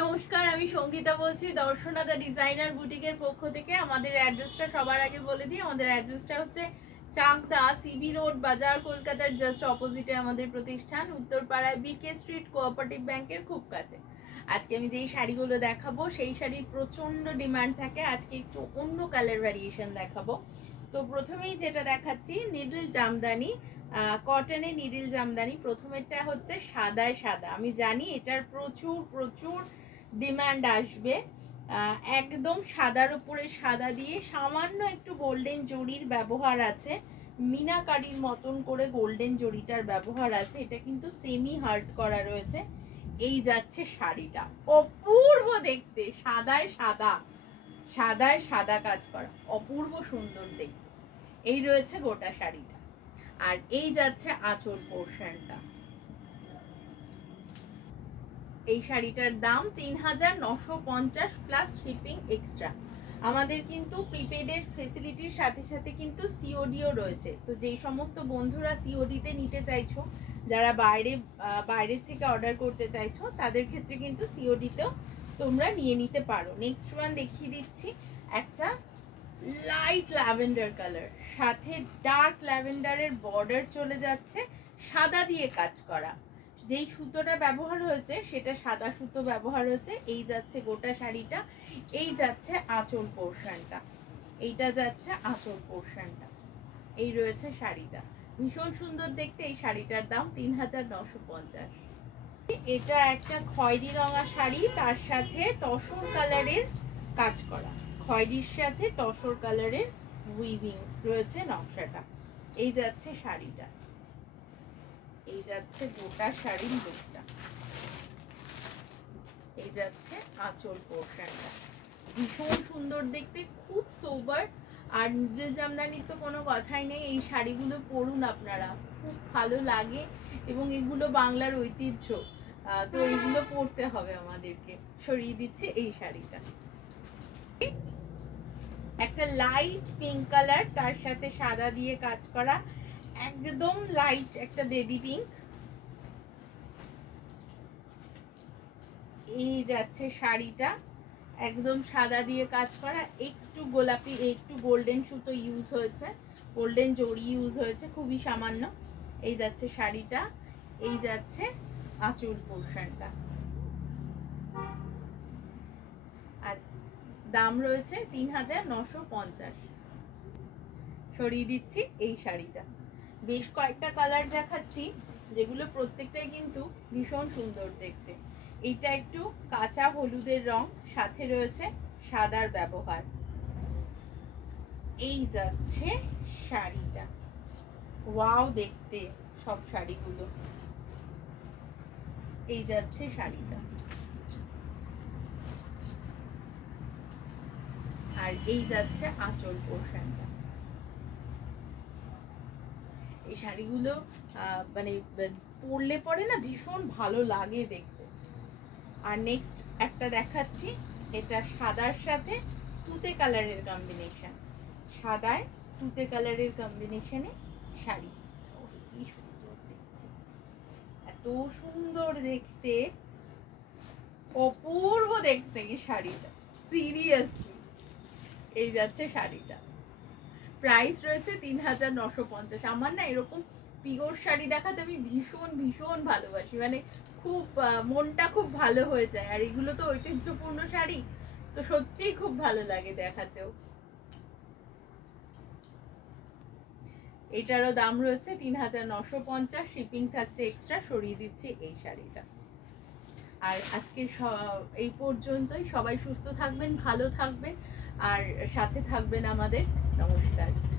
নমস্কার, আমি সঙ্গীতা বলছি দর্শনা দা ডিজাইনার বুটিকের পক্ষ থেকে। আমাদের অ্যাড্রেসটা সবার আগে বলে দিই। আমাদের অ্যাড্রেসটা হচ্ছে চাকদা সিবি রোড, বাজার, কলকাতার জাস্ট অপোজিটে আমাদের প্রতিষ্ঠান, উত্তরপাড়ায় বিকে স্ট্রিট, কোঅপারেটিভ ব্যাংকের খুব কাছে। আজকে আমি যেই শাড়িগুলো দেখাবো সেই শাড়ির প্রচন্ড ডিমান্ড থাকে। আজকে একটু অন্য কালার ভ্যারিয়েশন দেখাবো। তো প্রথমেই যেটা দেখাচ্ছি নিডল জামদানি, কটনে নিডল জামদানি। প্রথমেরটা হচ্ছে সাদায় সাদা। আমি জানি এটার প্রচুর প্রচুর ডিমান্ড আসবে। একদম সাদার উপরে সাদা দিয়ে সামান্য একটু গোল্ডেন জরির ব্যবহার আছে, মিনাকারির মতন করে গোল্ডেন জরিটার ব্যবহার আছে। এটা কিন্তু সেমি হার্ট করা রয়েছে। এই যাচ্ছে শাড়িটা, অপূর্ব দেখতে, সাদায় সাদা, সাদায় সাদা কাজ করা, অপূর্ব সুন্দর দেখতে। এই রয়েছে গোটা শাড়িটা। আর এই যাচ্ছে আঁচল পোর্শনটা। এই শাড়িটার দাম ৩৯৫০ প্লাস শিপিং এক্সট্রা। আমাদের কিন্তু প্রিপেডের ফেসিলিটির সাথে সাথে কিন্তু সিওডিও রয়েছে। তো যেই সমস্ত বন্ধুরা সিওডিতে নিতে চাইছো, যারা বাইরের থেকে অর্ডার করতে চাইছো, তাদের ক্ষেত্রে কিন্তু সিওডিতেও তোমরা নিয়ে নিতে পারো। নেক্সট ওয়ান দেখিয়ে দিচ্ছি, একটা লাইট ল্যাভেন্ডার কালার, সাথে ডার্ক ল্যাভেন্ডারের বর্ডার চলে যাচ্ছে, সাদা দিয়ে কাজ করা। যেই সুতোটা ব্যবহার হয়েছে সেটা সাদা সুতো ব্যবহার হয়েছে। এই যাচ্ছে গোটা শাড়িটা। এই যাচ্ছে আঁচল পোর্শনটা, এইটা যাচ্ছে আঁচল পোর্শনটা। এই রয়েছে শাড়িটা, ভীষণ সুন্দর দেখতে। এই শাড়িটার দাম ৩৯৫০। এটা একটা খয়েরি রঙা শাড়ি, তার সাথে তসর কালারের কাজ করা, খয়েরির সাথে তসর কালারের উইভিং রয়েছে নকশাটা। এই যাচ্ছে শাড়িটা, এই যাচ্ছে গোটা শাড়ির লুকটা, এই যাচ্ছে আঁচল পোর্শনটা। ভীষণ সুন্দর দেখতে, খুব সোবার। আর নিডল জামদানির তো কোনো কথাই নেই। এই শাড়িগুলো পরুন আপনারা, খুব ভালো লাগে এবং এগুলো বাংলার ঐতিহ্য। তো এগুলো পরতে হবে আমাদেরকে। সরিয়ে দিচ্ছে এই শাড়িটা, একটা লাইট পিঙ্ক কালার, তার সাথে সাদা দিয়ে কাজ করা, একদম লাইট একটা বেবি পিঙ্ক। এই যাচ্ছে শাড়িটা, একদম সাদা দিয়ে কাজ করা, একটু গোলাপি, একটু গোল্ডেন সুতো ইউজ হয়েছে, গোল্ডেন জরি ইউজ হয়েছে, খুবই সামান্য। এই যাচ্ছে শাড়িটা, এই যাচ্ছে আঁচল পোর্শনটা। আর দাম রয়েছে ৩৯৫০। সরিয়ে দিচ্ছি এই শাড়িটা। বেশ কয়েকটা কালার দেখাচ্ছি, যেগুলো প্রত্যেকটাই কিন্তু ভীষণ সুন্দর দেখতে। এইটা একটু কাঁচা হলুদের রং, সাথে রয়েছে সাদার ব্যবহার। এই যাচ্ছে শাড়িটা, ওয়াও দেখতে সব শাড়িগুলো। এই যাচ্ছে শাড়িটা, আর এই যাচ্ছে আঁচল পোর্শনটা। এই শাড়িগুলো মানে পরলে পরে না ভীষণ ভালো লাগে দেখতে। আর নেক্সট একটা দেখাচ্ছি, এটা সাদার সাথে তুতে কালারের কম্বিনেশন, সাদায় তুতে কালারের কম্বিনেশনে শাড়ি। কি সুন্দর দেখতে, এত সুন্দর দেখতে, অপূর্ব দেখতে এই শাড়িটা, সিরিয়াসলি। এই যাচ্ছে শাড়িটা, প্রাইস রয়েছে ৩৯৫০। আমার না এরকম পিওর শাড়ি দেখাতে আমি ভীষণ ভীষণ ভালোবাসি, মানে খুব মনটা খুব ভালো হয়ে যায়। আর এগুলো তো ঐতিহ্যপূর্ণ শাড়ি, তো সত্যিই খুব ভালো লাগে দেখাতেও। এটারও দাম রয়েছে ৩৯৫০, শিপিং থাকছে এক্সট্রা। সরিয়ে দিচ্ছি এই শাড়িটা। আর আজকে এই পর্যন্তই। সবাই সুস্থ থাকবেন, ভালো থাকবেন, আর সাথে থাকবেন আমাদের। নমস্কার।